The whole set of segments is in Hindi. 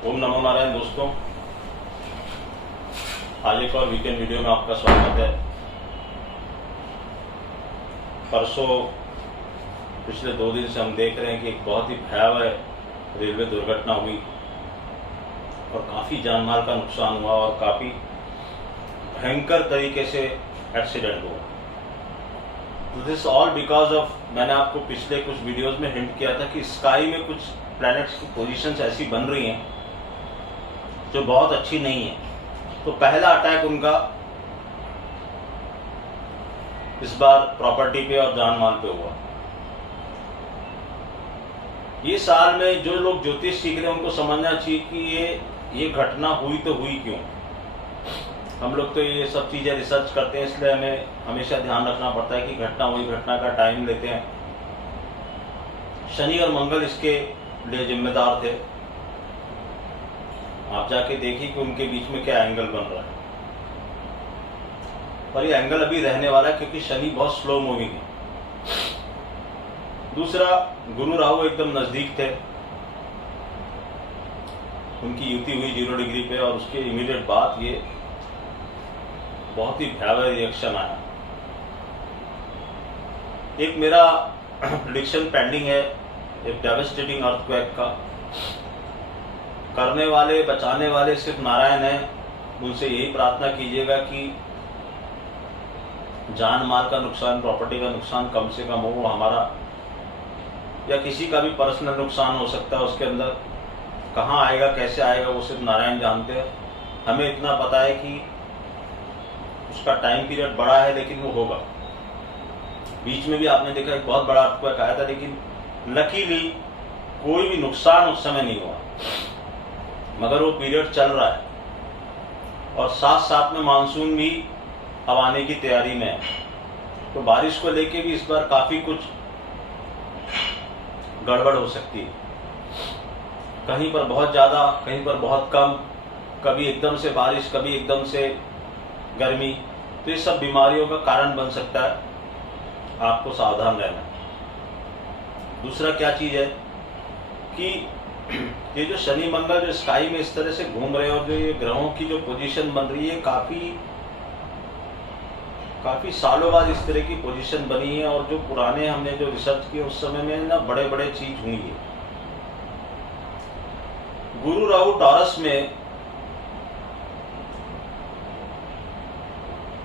ओम नमो नारायण दोस्तों, आज एक और वीकेंड वीडियो में आपका स्वागत है। परसों पिछले 2 दिन से हम देख रहे हैं कि एक बहुत ही भयावह रेलवे दुर्घटना हुई और काफ़ी जानमाल का नुकसान हुआ और काफ़ी भयंकर तरीके से एक्सीडेंट हुआ। तो दिस ऑल बिकॉज ऑफ, मैंने आपको पिछले कुछ वीडियोस में हिंट किया था कि स्काई में कुछ प्लैनेट्स की पोजीशंस ऐसी बन रही हैं जो बहुत अच्छी नहीं है। तो पहला अटैक उनका इस बार प्रॉपर्टी पे और जान माल पे हुआ। ये साल में जो लोग ज्योतिष सीख रहे हैं उनको समझना चाहिए कि ये घटना हुई तो हुई क्यों। हम लोग तो ये सब चीज़ें रिसर्च करते हैं, इसलिए हमें हमेशा ध्यान रखना पड़ता है कि घटना हुई, घटना का टाइम लेते हैं। शनि और मंगल इसके लिए जिम्मेदार थे। आप जाके देखिए कि उनके बीच में क्या एंगल बन रहा है, पर ये एंगल अभी रहने वाला है क्योंकि शनि बहुत स्लो मूविंग है। दूसरा, गुरु राहु एकदम नजदीक थे, उनकी युति हुई 0 डिग्री पे और उसके इमीडिएट बाद ये बहुत ही भयावह रिएक्शन आया। एक मेरा प्रेडिक्शन पेंडिंग है, एक डेवास्टेटिंग अर्थक्वेक का। करने वाले, बचाने वाले सिर्फ नारायण हैं। उनसे यही प्रार्थना कीजिएगा कि जान माल का नुकसान, प्रॉपर्टी का नुकसान कम से कम हो। हमारा या किसी का भी पर्सनल नुकसान हो सकता है, उसके अंदर कहाँ आएगा, कैसे आएगा, वो सिर्फ नारायण जानते हैं। हमें इतना पता है कि उसका टाइम पीरियड बड़ा है, लेकिन वो होगा। बीच में भी आपने देखा एक बहुत बड़ा अर्थक्वेक आया था, लेकिन लकीली कोई भी नुकसान उस समय नहीं हुआ, मगर वो पीरियड चल रहा है और साथ साथ में मानसून भी अब आने की तैयारी में है। तो बारिश को लेके भी इस बार काफी कुछ गड़बड़ हो सकती है। कहीं पर बहुत ज्यादा, कहीं पर बहुत कम, कभी एकदम से बारिश, कभी एकदम से गर्मी। तो ये सब बीमारियों का कारण बन सकता है, आपको सावधान रहना है। दूसरा क्या चीज है कि ये जो शनि मंगल जो स्काई में इस तरह से घूम रहे हैं और जो ये ग्रहों की जो पोजीशन बन रही है, काफी सालों बाद इस तरह की पोजीशन बनी है। और जो पुराने हमने जो रिसर्च किया उस समय में ना बड़े बड़े चीज हुई है। गुरु राहु टॉरस में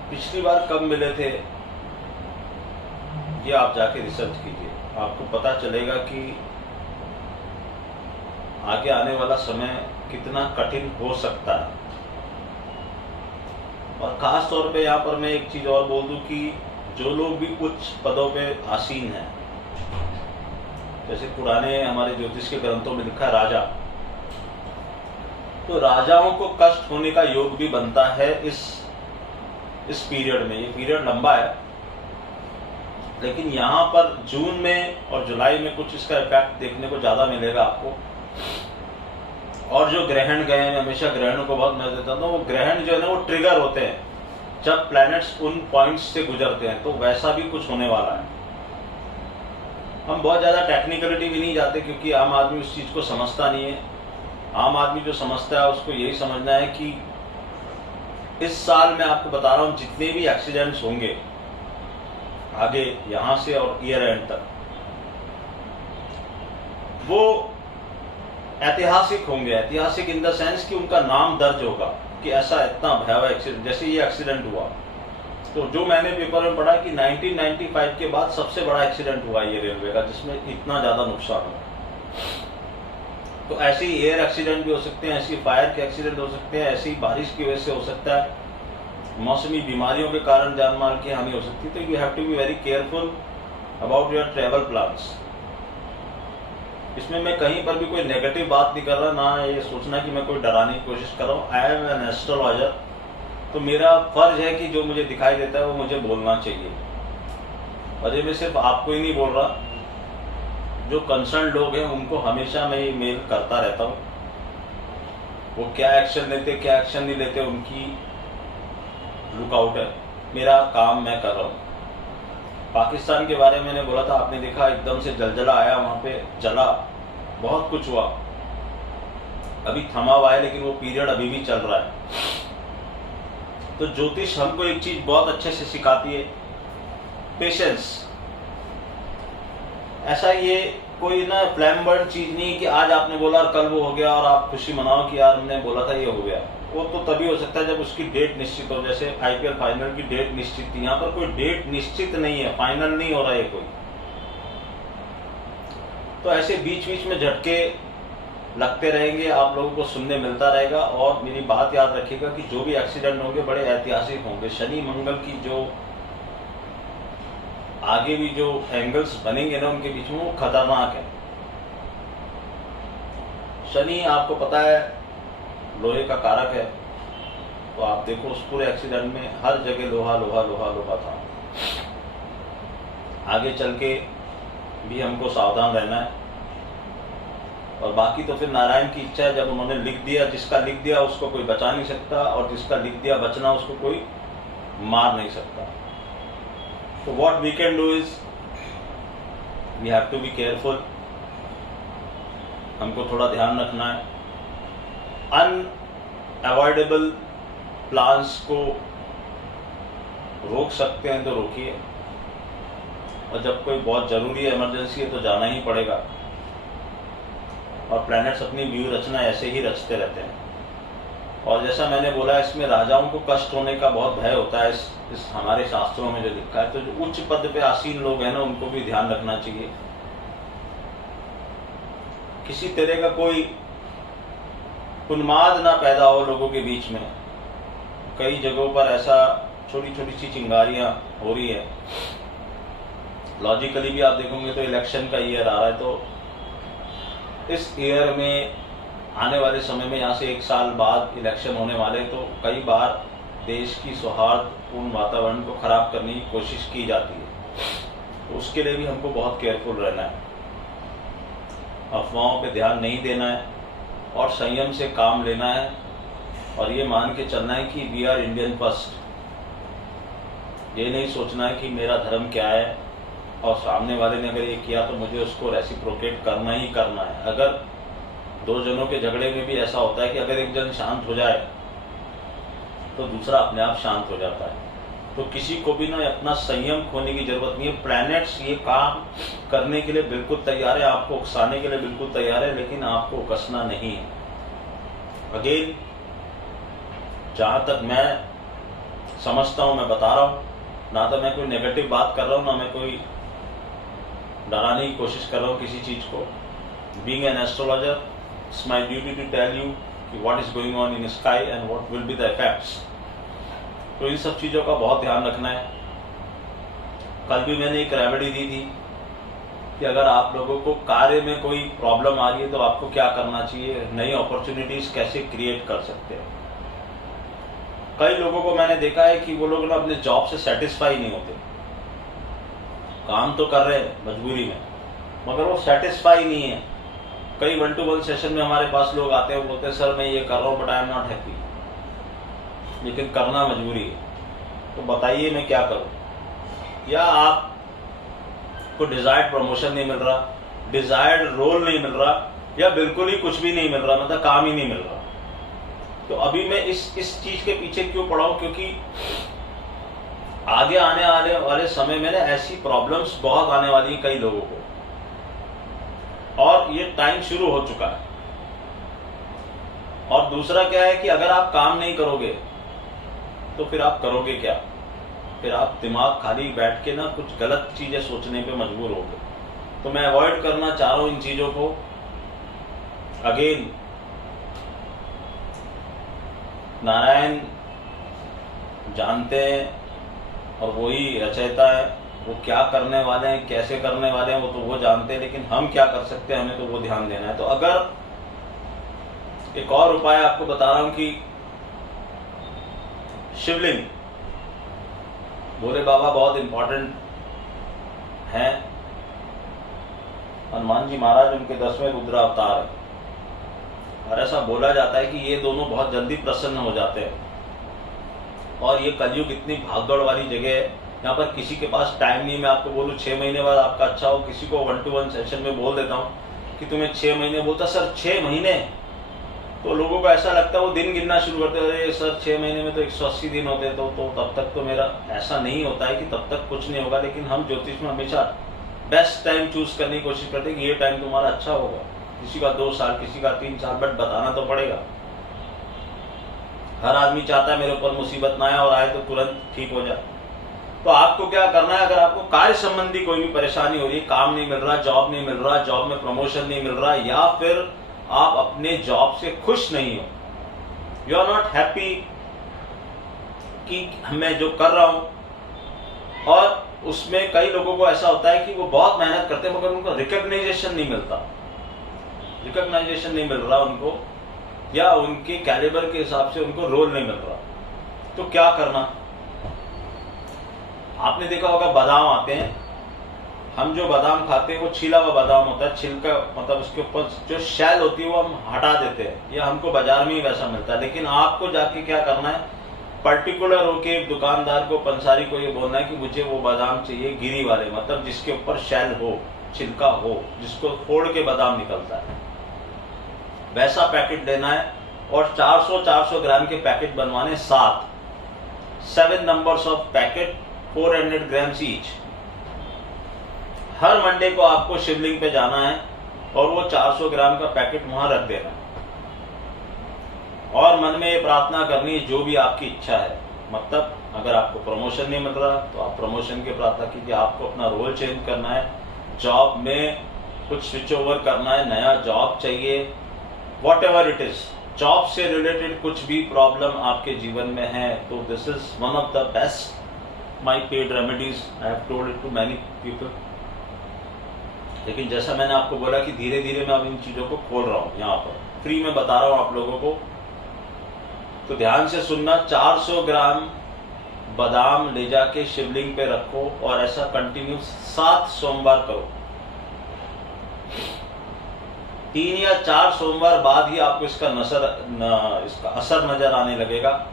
पिछली बार कब मिले थे, ये आप जाके रिसर्च कीजिए, आपको पता चलेगा कि आगे आने वाला समय कितना कठिन हो सकता है। और खास तौर पे यहाँ पर मैं एक चीज और बोल दूं कि जो लोग भी कुछ पदों पे आसीन हैं, जैसे पुराने हमारे ज्योतिष के ग्रंथों में लिखा है राजा, तो राजाओं को कष्ट होने का योग भी बनता है इस पीरियड में। ये पीरियड लंबा है, लेकिन यहाँ पर जून में और जुलाई में कुछ इसका इफेक्ट देखने को ज्यादा मिलेगा आपको। और जो ग्रहण गए हैं, हमेशा ग्रहणों को बहुत महत्व देता हूं, वो ग्रहण जो है ना वो ट्रिगर होते हैं जब प्लैनेट्स उन पॉइंट्स से गुजरते हैं। तो वैसा भी कुछ होने वाला है। हम बहुत ज्यादा टेक्निकलिटी भी नहीं जाते क्योंकि आम आदमी उस चीज को समझता नहीं है। आम आदमी जो समझता है उसको यही समझना है कि इस साल मैं आपको बता रहा हूं जितने भी एक्सीडेंट्स होंगे आगे यहां से और ईयर एंड तक, वो ऐतिहासिक होंगे। ऐतिहासिक इन द सेंस कि उनका नाम दर्ज होगा कि ऐसा इतना भयावह एक्सीडेंट, जैसे ये एक्सीडेंट हुआ। तो जो मैंने पेपर में पढ़ा कि 1995 के बाद सबसे बड़ा एक्सीडेंट हुआ ये रेलवे का, जिसमें इतना ज्यादा नुकसान हुआ। तो ऐसे ही एयर एक्सीडेंट भी हो सकते हैं, ऐसी फायर के एक्सीडेंट हो सकते हैं, ऐसी बारिश की वजह से हो सकता है, मौसमी बीमारियों के कारण जान माल की हानि हो सकती है। तो you have to be very careful about your travel plans. इसमें मैं कहीं पर भी कोई नेगेटिव बात नहीं कर रहा, ना ये सोचना कि मैं कोई डराने की कोशिश कर रहा हूँ। आई एम एन एस्ट्रोलॉजर, तो मेरा फर्ज है कि जो मुझे दिखाई देता है वो मुझे बोलना चाहिए। और ये मैं सिर्फ आपको ही नहीं बोल रहा, जो कंसर्न लोग हैं उनको हमेशा मैं ये मेल करता रहता हूँ। वो क्या एक्शन लेते, क्या एक्शन नहीं लेते, उनकी लुकआउट है। मेरा काम मैं कर रहा हूँ। पाकिस्तान के बारे में मैंने बोला था, आपने देखा एकदम से जलजला आया, वहाँ पे जला, बहुत कुछ हुआ। अभी थमा हुआ है, लेकिन वो पीरियड अभी भी चल रहा है। तो ज्योतिष हमको एक चीज बहुत अच्छे से सिखाती है, पेशेंस। ऐसा ये कोई ना फ्लैम्बर्ड चीज नहीं है कि आज आपने बोला और कल वो हो गया और आप खुशी मनाओ कि यार हमने बोला था ये हो गया। वो तो तभी हो सकता है जब उसकी डेट निश्चित हो। जैसे आईपीएल फाइनल की डेट निश्चित थी, यहाँ पर कोई डेट निश्चित नहीं है, फाइनल नहीं हो रहा है कोई। तो ऐसे बीच बीच में झटके लगते रहेंगे, आप लोगों को सुनने मिलता रहेगा। और मेरी बात याद रखिएगा कि जो भी एक्सीडेंट होंगे बड़े ऐतिहासिक होंगे। शनि मंगल की जो आगे भी जो एंगल्स बनेंगे ना उनके बीच में, वो खतरनाक है। शनि आपको पता है लोहे का कारक है, तो आप देखो उस पूरे एक्सीडेंट में हर जगह लोहा लोहा लोहा लोहा था। आगे चल के भी हमको सावधान रहना है। और बाकी तो फिर नारायण की इच्छा है, जब उन्होंने लिख दिया, जिसका लिख दिया उसको कोई बचा नहीं सकता, और जिसका लिख दिया बचना उसको कोई मार नहीं सकता। तो what we can do is we have to be careful. हमको थोड़ा ध्यान रखना है। अनअवॉइडेबल प्लान्स को रोक सकते हैं तो रोकिए, और जब कोई बहुत जरूरी है, इमरजेंसी है, तो जाना ही पड़ेगा। और प्लैनेट्स अपनी व्यू रचना ऐसे ही रचते रहते हैं। और जैसा मैंने बोला, इसमें राजाओं को कष्ट होने का बहुत भय होता है, इस हमारे शास्त्रों में जो लिखा है। तो जो उच्च पद पे आसीन लोग हैं ना, उनको भी ध्यान रखना चाहिए। किसी तरह का कोई उन्माद ना पैदा हो लोगों के बीच में। कई जगहों पर ऐसा छोटी छोटी सी चिंगारियां हो रही है। लॉजिकली भी आप देखोगे तो इलेक्शन का ईयर आ रहा है, तो इस ईयर में आने वाले समय में, यहाँ से 1 साल बाद इलेक्शन होने वाले, तो कई बार देश की सौहार्दपूर्ण वातावरण को खराब करने की कोशिश की जाती है। तो उसके लिए भी हमको बहुत केयरफुल रहना है, अफवाहों पे ध्यान नहीं देना है, और संयम से काम लेना है। और ये मान के चलना है कि वी आर इंडियन फर्स्ट। ये नहीं सोचना है कि मेरा धर्म क्या है, और सामने वाले ने अगर ये किया तो मुझे उसको रेसिप्रोकेट करना ही करना है। अगर 2 जनों के झगड़े में भी ऐसा होता है कि अगर एक जन शांत हो जाए तो दूसरा अपने आप शांत हो जाता है। तो किसी को भी ना अपना संयम खोने की जरूरत नहीं है। प्लैनेट्स ये काम करने के लिए बिल्कुल तैयार है, आपको उकसाने के लिए बिल्कुल तैयार है, लेकिन आपको उकसना नहीं है। अगेन, जहां तक मैं समझता हूं, मैं बता रहा हूं, ना तो मैं कोई नेगेटिव बात कर रहा हूं, ना मैं कोई डराने की कोशिश कर रहा हूँ किसी चीज को। Being an astrologer, it's my duty to tell you कि what is going on in sky and what will be the effects. तो इन सब चीजों का बहुत ध्यान रखना है। कल भी मैंने एक रेमेडी दी थी कि अगर आप लोगों को कार्य में कोई प्रॉब्लम आ रही है तो आपको क्या करना चाहिए, नई अपॉर्चुनिटीज कैसे क्रिएट कर सकते हैं। कई लोगों को मैंने देखा है कि वो लोग ना अपने जॉब से सेटिस्फाई नहीं होते। काम तो कर रहे हैं मजबूरी में, मगर वो सेटिस्फाई नहीं है। कई 1-to-1 सेशन में हमारे पास लोग आते हैं, वो बोलते हैं सर मैं ये कर रहा हूँ but I am not happy, लेकिन करना मजबूरी है। तो बताइए मैं क्या करूँ। या आपको डिजायर्ड प्रमोशन नहीं मिल रहा, डिजायर्ड रोल नहीं मिल रहा, या बिल्कुल ही कुछ भी नहीं मिल रहा, मतलब काम ही नहीं मिल रहा। तो अभी मैं इस चीज के पीछे क्यों पड़ा हूं, क्योंकि आगे आने वाले समय में ना ऐसी प्रॉब्लम्स बहुत आने वाली हैं कई लोगों को, और ये टाइम शुरू हो चुका है। और दूसरा क्या है कि अगर आप काम नहीं करोगे तो फिर आप करोगे क्या, फिर आप दिमाग खाली बैठ के ना कुछ गलत चीजें सोचने पे मजबूर होगे। तो मैं अवॉइड करना चाह रहा हूं इन चीजों को। अगेन, नारायण जानते हैं और वही रचयिता है, वो क्या करने वाले हैं, कैसे करने वाले हैं, वो तो वो जानते हैं, लेकिन हम क्या कर सकते हैं हमें तो वो ध्यान देना है। तो अगर एक और उपाय आपको बता रहा हूं कि शिवलिंग, भोले बाबा बहुत इंपॉर्टेंट हैं। हनुमान जी महाराज उनके 10वें रुद्र अवतार है, और ऐसा बोला जाता है कि ये दोनों बहुत जल्दी प्रसन्न हो जाते हैं। और ये कलयुग इतनी भागदौड़ वाली जगह है, यहाँ पर किसी के पास टाइम नहीं। मैं आपको बोलूँ 6 महीने बाद आपका अच्छा हो, किसी को 1-to-1 सेशन में बोल देता हूँ कि तुम्हें 6 महीने, बोलता सर 6 महीने, तो लोगों को ऐसा लगता है, वो दिन गिनना शुरू करते हैं, अरे सर 6 महीने में तो 180 दिन होते हैं, तो तब तक तो मेरा ऐसा नहीं होता है कि तब तक कुछ नहीं होगा। लेकिन हम ज्योतिष में हमेशा बेस्ट टाइम चूज करने की कोशिश करते हैं कि ये टाइम तुम्हारा अच्छा होगा। किसी का 2 साल, किसी का 3 साल, बट बताना तो पड़ेगा। हर आदमी चाहता है मेरे ऊपर मुसीबत ना आए, और आए तो तुरंत ठीक हो जाए। तो आपको क्या करना है, अगर आपको कार्य संबंधी कोई भी परेशानी हो रही है, काम नहीं मिल रहा, जॉब नहीं मिल रहा, जॉब में प्रमोशन नहीं मिल रहा, या फिर आप अपने जॉब से खुश नहीं हो, यू आर नॉट हैप्पी कि मैं जो कर रहा हूं, और उसमें कई लोगों को ऐसा होता है कि वो बहुत मेहनत करते हैं मगर उनको रिकॉग्नाइजेशन नहीं मिलता, रिकॉग्नाइजेशन नहीं मिल रहा उनको, या उनके कैलिबर के हिसाब से उनको रोल नहीं मिल रहा। तो क्या करना, आपने देखा होगा बादाम आते हैं, हम जो बादाम खाते हैं वो छिला हुआ बादाम होता है, छिलका मतलब उसके ऊपर जो शैल होती है वो हम हटा देते हैं, या हमको बाजार में ही वैसा मिलता है। लेकिन आपको जाके क्या करना है, पर्टिकुलर होके दुकानदार को, पंसारी को ये बोलना है कि मुझे वो बादाम चाहिए गिरी वाले, मतलब जिसके ऊपर शैल हो, छिलका हो, जिसको फोड़ के बादाम निकलता है, वैसा पैकेट लेना है। और 400 ग्राम के पैकेट बनवाने, 7 numbers of packet, 400 grams each. Her Monday को आपको शिवलिंग पे जाना है और वो 400 ग्राम का पैकेट वहां रख देना है, और मन में ये प्रार्थना करनी है जो भी आपकी इच्छा है। मतलब अगर आपको प्रमोशन नहीं मिल रहा तो आप प्रमोशन की प्रार्थना कीजिए, आपको अपना रोल चेंज करना है, जॉब में कुछ स्विच ओवर करना है, नया जॉब चाहिए, whatever it is, job से रिलेटेड कुछ भी प्रॉब्लम आपके जीवन में है, तो this is one of the best my paid remedies, I have told it to many people. लेकिन जैसा मैंने आपको बोला कि धीरे धीरे मैं अब इन चीजों को खोल रहा हूं, यहाँ पर फ्री में बता रहा हूं आप लोगों को, तो ध्यान से सुनना। 400 ग्राम बादाम ले जाके शिवलिंग पे रखो और ऐसा कंटिन्यू 7 सोमवार करो। 3 या 4 सोमवार बाद ही आपको इसका असर नजर आने लगेगा,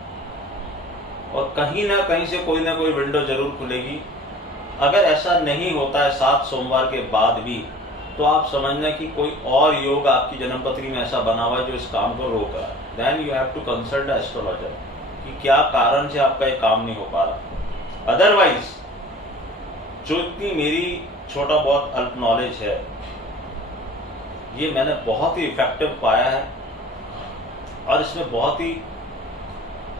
और कहीं ना कहीं से कोई ना कोई विंडो जरूर खुलेगी। अगर ऐसा नहीं होता है 7 सोमवार के बाद भी, तो आप समझना कि कोई और योग आपकी जन्मपत्री में ऐसा बना हुआ है जो इस काम को रोक रहा है। Then you have to consult astrologer कि क्या कारण से आपका ये काम नहीं हो पा रहा। अदरवाइज जो इतनी मेरी छोटा बहुत अल्प नॉलेज है, ये मैंने बहुत ही इफेक्टिव पाया है, और इसमें बहुत ही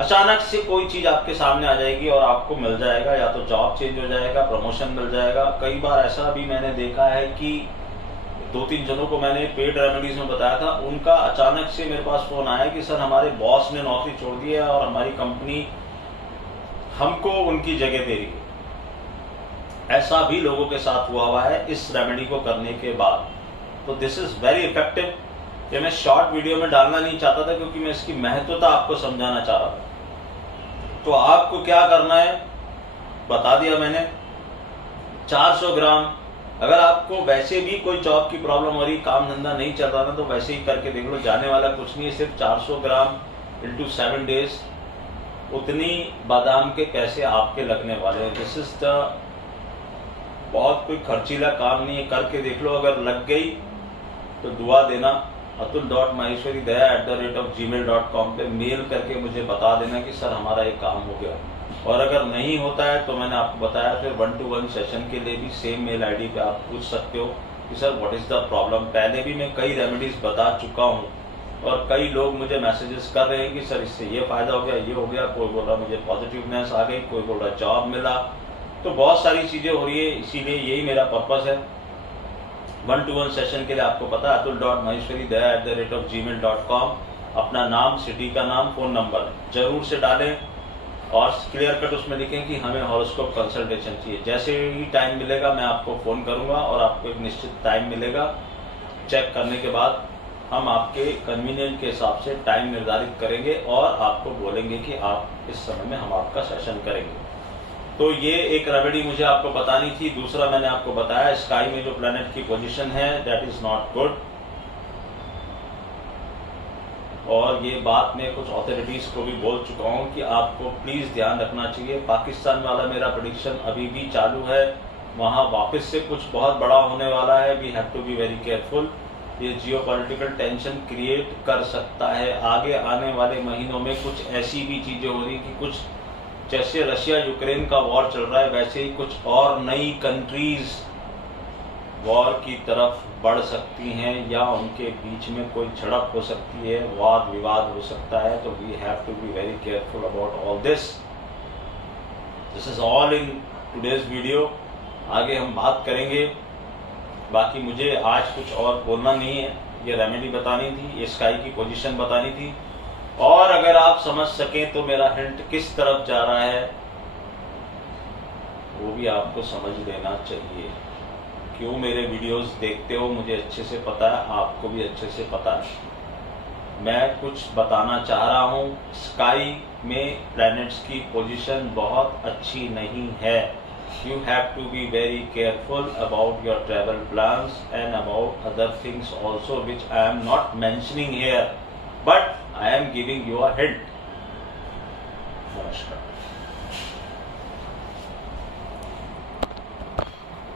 अचानक से कोई चीज आपके सामने आ जाएगी और आपको मिल जाएगा, या तो जॉब चेंज हो जाएगा, प्रमोशन मिल जाएगा। कई बार ऐसा भी मैंने देखा है कि 2-3 जनों को मैंने पेड रेमेडीज में बताया था, उनका अचानक से मेरे पास फोन आया कि सर हमारे बॉस ने नौकरी छोड़ दी है और हमारी कंपनी हमको उनकी जगह दे रही है। ऐसा भी लोगों के साथ हुआ है इस रेमेडी को करने के बाद। तो दिस इज वेरी इफेक्टिव। ये मैं शॉर्ट वीडियो में डालना नहीं चाहता था क्योंकि मैं इसकी महत्वता आपको समझाना चाह रहा था। तो आपको क्या करना है बता दिया मैंने, 400 ग्राम। अगर आपको वैसे भी कोई जॉब की प्रॉब्लम हो रही, काम धंधा नहीं चल रहा ना, तो वैसे ही करके देख लो, जाने वाला कुछ नहीं है। सिर्फ 400 ग्राम इंटू 7 डेज, उतनी बादाम के पैसे आपके लगने वाले हैं। दिस इज द, बहुत कोई खर्चीला काम नहीं है, करके देख लो। अगर लग गई तो दुआ देना। atul.maheshwaridaya@gmail.com पे मेल करके मुझे बता देना कि सर हमारा ये काम हो गया। और अगर नहीं होता है तो मैंने आपको बताया, फिर 1-to-1 सेशन के लिए भी सेम मेल आईडी पे आप पूछ सकते हो कि sir what is the problem. पहले भी मैं कई रेमेडीज बता चुका हूँ, और कई लोग मुझे मैसेजेस कर रहे हैं कि सर इससे ये फायदा हो गया, ये हो गया। कोई बोल रहा मुझे पॉजिटिवनेस आ गई, कोई बोल रहा जॉब मिला। तो बहुत सारी चीजें हो रही है, इसीलिए यही मेरा पर्पस है। 1-to-1 सेशन के लिए आपको पता है atul.maheshwaridaya@gmail.com। अपना नाम, सिटी का नाम, फोन नंबर जरूर से डालें, और क्लियर कट उसमें लिखें कि हमें हॉरोस्कोप कंसल्टेशन चाहिए। जैसे ही टाइम मिलेगा मैं आपको फ़ोन करूंगा, और आपको एक निश्चित टाइम मिलेगा। चेक करने के बाद हम आपके कन्वीनियंट के हिसाब से टाइम निर्धारित करेंगे, और आपको बोलेंगे कि आप इस समय में हम आपका सेशन करेंगे। तो ये एक रेमेडी मुझे आपको बतानी थी। दूसरा मैंने आपको बताया, स्काई में जो प्लैनेट की पोजीशन है दैट इज नॉट गुड, और ये बात मैं कुछ अथॉरिटीज को भी बोल चुका हूं कि आपको प्लीज ध्यान रखना चाहिए। पाकिस्तान वाला मेरा प्रेडिक्शन अभी भी चालू है, वहां वापस से कुछ बहुत बड़ा होने वाला है। We have to be very careful. ये जियोपॉलिटिकल टेंशन क्रिएट कर सकता है। आगे आने वाले महीनों में कुछ ऐसी भी चीज़ें हो रही कि कुछ जैसे रशिया यूक्रेन का वॉर चल रहा है वैसे ही कुछ और नई कंट्रीज वॉर की तरफ बढ़ सकती हैं या उनके बीच में कोई झड़प हो सकती है, वाद विवाद हो सकता है। तो we have to be very careful about all this. This is all in today's video. आगे हम बात करेंगे। बाकी मुझे आज कुछ और बोलना नहीं है, ये रेमेडी बतानी थी, ये स्काई की पोजीशन बतानी थी। और अगर आप समझ सकें तो मेरा हिंट किस तरफ जा रहा है वो भी आपको समझ लेना चाहिए। क्यों मेरे वीडियोस देखते हो मुझे अच्छे से पता है, आपको भी अच्छे से पता है। मैं कुछ बताना चाह रहा हूँ, स्काई में प्लैनेट्स की पोजीशन बहुत अच्छी नहीं है। You have to be very careful about your travel plans and about other things also which I am not mentioning here, but I am giving you a hint. नमस्कार।